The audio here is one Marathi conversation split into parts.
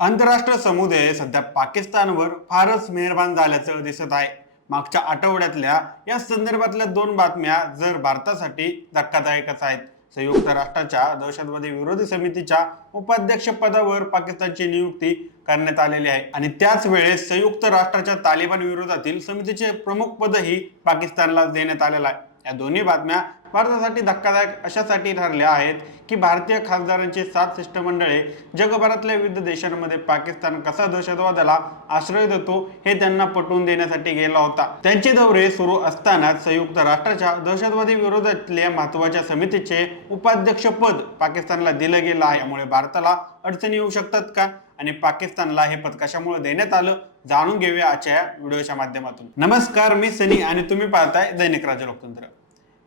आंतरराष्ट्रीय समुदाय सध्या पाकिस्तानवर फारच मेहरबान झाल्याचं दिसत आहे. मागच्या आठवड्यातल्या या संदर्भातल्या दोन बातम्या जर भारतासाठी धक्कादायकच आहेत. संयुक्त राष्ट्राच्या दहशतवादी विरोधी समितीच्या उपाध्यक्ष पदावर पाकिस्तानची नियुक्ती करण्यात आलेली आहे. आणि त्याच वेळेस संयुक्त राष्ट्राच्या तालिबान विरोधातील समितीचे प्रमुख पदही पाकिस्तानला देण्यात आलेलं आहे. या दोन्ही बातम्या भारतासाठी धक्कादायक अशासाठी ठरल्या आहेत की भारतीय खासदारांची सात शिष्टमंडळे जगभरातल्या विविध देशांमध्ये पाकिस्तान कसा दहशतवादाला आश्रय देतो हे त्यांना पटवून देण्यासाठी गेला होता. त्यांचे दौरे सुरू असतानाच संयुक्त राष्ट्राच्या दहशतवादी विरोधातल्या महत्त्वाच्या समितीचे उपाध्यक्ष पद पाकिस्तानला दिलं गेलं आहे. यामुळे भारताला अडचणी येऊ शकतात का? आणि पाकिस्तानला हे पद कशामुळे देण्यात आलं? जाणून घेऊया आजच्या या व्हिडिओच्या माध्यमातून. नमस्कार मी सनी आणि तुम्ही पाहताय दैनिक राजा लोकतंत्र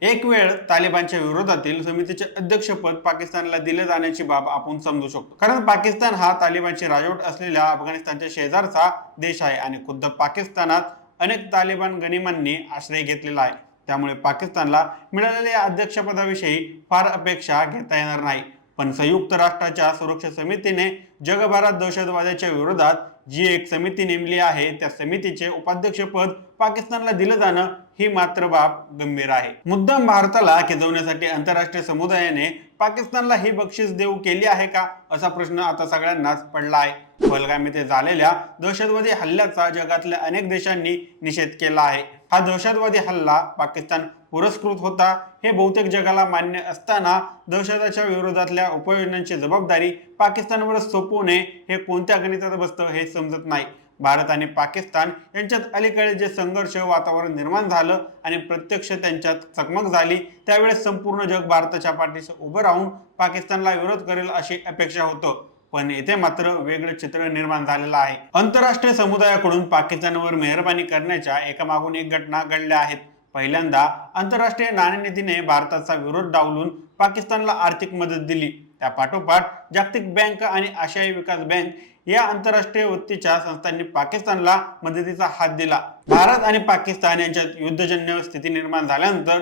एक वेळ तालिबानच्या विरोधातील समितीचे अध्यक्षपद पाकिस्तानला दिले जाण्याची बाब आपण समजू शकतो. कारण पाकिस्तान हा तालिबानची राजवट असलेल्या अफगाणिस्तानच्या शेजारचा देश आहे आणि खुद्द पाकिस्तानात अनेक तालिबान गणिमांनी आश्रय घेतलेला आहे. त्यामुळे पाकिस्तानला मिळालेल्या अध्यक्षपदाविषयी फार अपेक्षा घेता येणार नाही. पण संयुक्त राष्ट्राच्या सुरक्षा समितीने जगभरात दहशतवादाच्या विरोधात जी एक समिती नेमली आहे त्या समितीचे उपाध्यक्षपद पाकिस्तानला दिलं जाणं ही मात्र बाब गंभीर आहे. मुद्दाम भारताला खिजवण्यासाठी आंतरराष्ट्रीय समुदायाने पाकिस्तानला ही बक्षीस देऊ केली आहे का? असा प्रश्न आता सगळ्यांनाच पडला आहे. पहलगाम येथे झालेल्या दहशतवादी हल्ल्याचा जगातल्या अनेक देशांनी निषेध केला आहे. हा दहशतवादी हल्ला पाकिस्तान पुरस्कृत होता. हे बहुतेक जगाला मान्य असताना दहशताच्या विरोधातल्या उपाययोजनांची जबाबदारी पाकिस्तानवर सोपवणे हे कोणत्या गणितात बसतं हे समजत नाही. भारत आणि पाकिस्तान यांच्यात अलीकडे जे संघर्ष वातावरण निर्माण झालं आणि प्रत्यक्ष त्यांच्यात चकमक झाली त्यावेळेस संपूर्ण जग भारताच्या पाठीशी उभं राहून पाकिस्तानला विरोध करेल अशी अपेक्षा होतं. पण येथे मात्र वेगळं चित्र निर्माण झालेलं आहे. आंतरराष्ट्रीय समुदायाकडून पाकिस्तानवर मेहरबानी करण्याच्या एकामागून एक घटना घडल्या आहेत. पहिल्यांदा आंतरराष्ट्रीय नाणेनिधीने भारताचा विरोध डावलून पाकिस्तानला आर्थिक मदत दिली. त्या पाठोपाठ जागतिक बँक आणि आशियाई विकास बँक या आंतरराष्ट्रीय वृत्तीच्या संस्थांनी पाकिस्तानला मदतीचा हात दिला. भारत आणि पाकिस्तान यांच्यात युद्धजन्य स्थिती निर्माण झाल्यानंतर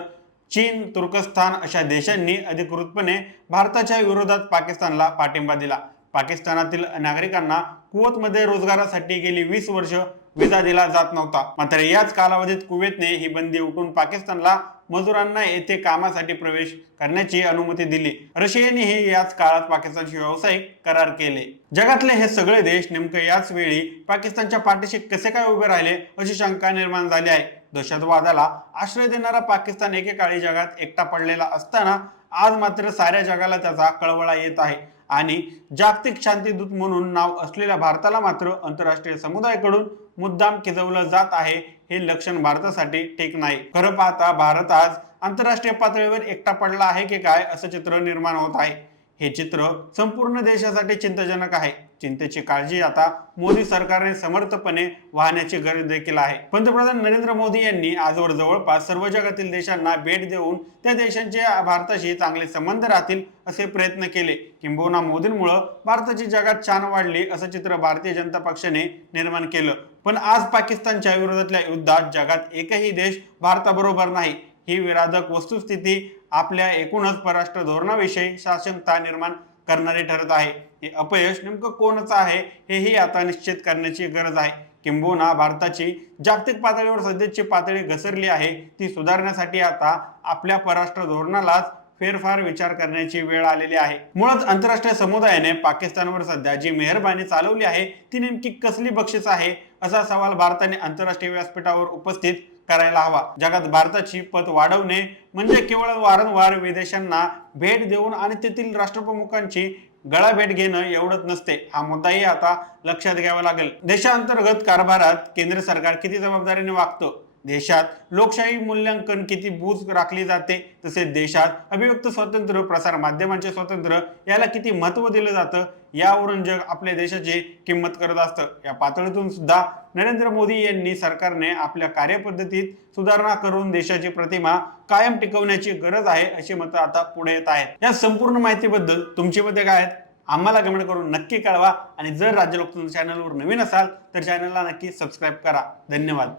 चीन तुर्कस्तान अशा देशांनी अधिकृतपणे भारताच्या विरोधात पाकिस्तानला पाठिंबा दिला. पाकिस्तानातील नागरिकांना कुवतमध्ये रोजगारासाठी गेली वीस वर्ष विजा दिला जात नव्हता. मात्र याच कालावधीत कुवेतने ही बंदी उठून पाकिस्तानला मजुरांना येथे कामासाठी प्रवेश करण्याची अनुमती दिली. रशियानेही याच काळात पाकिस्तानशी व्यावसायिक करार केले. जगातले हे सगळे देश नेमकं याच वेळी पाकिस्तानच्या पाठीशी कसे काय उभे राहिले अशी शंका निर्माण झाली आहे. दहशतवादाला आश्रय देणारा पाकिस्तान एकेकाळी जगात एकटा पडलेला असताना आज मात्र साऱ्या जगाला त्याचा कळवळा येत आहे. आणि जागतिक शांतीदूत म्हणून नाव असलेल्या भारताला मात्र आंतरराष्ट्रीय समुदायाकडून मुद्दाम खिजवलं जात आहे हे लक्षण भारतासाठी ठीक नाही. खरं पाहता भारत आज आंतरराष्ट्रीय पातळीवर एकटा पडला आहे की काय असं चित्र निर्माण होत आहे. हे चित्र संपूर्ण देशासाठी चिंताजनक आहे. चिंतेची काळजी आता मोदी सरकारने समर्थपणे वाहण्याची गरज देखील आहे. पंतप्रधान नरेंद्र मोदी यांनी आजवर जवळपास सर्व जगातील देशांना भेट देऊन त्या देशांचे भारताशी चांगले संबंध राहतील असे प्रयत्न केले. किंबहुना मोदींमुळं भारताची जगात छान वाढली असं चित्र भारतीय जनता पक्षाने निर्माण केलं. पण आज पाकिस्तानच्या विरोधातल्या युद्धात जगात एकही देश भारताबरोबर नाही. ही विराधक वस्तुस्थिती आपल्या एकूणच परराष्ट्र धोरणाविषयी साशंकता निर्माण करणारे ठरत आहे. हे अपयश नेमकं कोणाचं आहे? हेही आता निश्चित करण्याची गरज आहे. किंबहुना भारताची जागतिक पातळीवर सध्याची पातळी घसरली आहे. ती सुधारण्यासाठी आता आपल्या परराष्ट्र धोरणालाच फेरफार विचार करण्याची वेळ आलेली आहे. मुळात आंतरराष्ट्रीय समुदायाने पाकिस्तानवर सध्या जी मेहरबानी चालवली आहे ती नेमकी कसली बक्षीस आहे असा सवाल भारताने आंतरराष्ट्रीय व्यासपीठावर उपस्थित करायला हवा. जगात भारताची पत वाढवणे म्हणजे केवळ वारंवार विदेशांना भेट देऊन आणि तेथील राष्ट्रप्रमुखांची गळा भेट घेणं एवढंच नसते. हा मुद्दाही आता लक्षात घ्यावा लागेल. देशांतर्गत कारभारात केंद्र सरकार किती जबाबदारीने वागतं? देशात लोकशाही मूल्यांकन किती बूज राखली जाते तसेच देशात अभिव्यक्त स्वातंत्र्य प्रसार माध्यमांचे स्वातंत्र्य याला किती महत्त्व दिलं जातं यावरून जग आपल्या देशाची किंमत करत असतं. या पातळीतून सुद्धा नरेंद्र मोदी यांनी सरकारने आपल्या कार्यपद्धतीत सुधारणा करून देशाची प्रतिमा कायम टिकवण्याची गरज आहे अशी मतं आता पुढे येत आहेत. या संपूर्ण माहितीबद्दल तुमची मते काय आहेत? आम्हाला कमेंट करून नक्की कळवा. आणि जर राज्य लोकतंत्र चॅनलवर नवीन असाल तर चॅनलला नक्की सबस्क्राईब करा. धन्यवाद.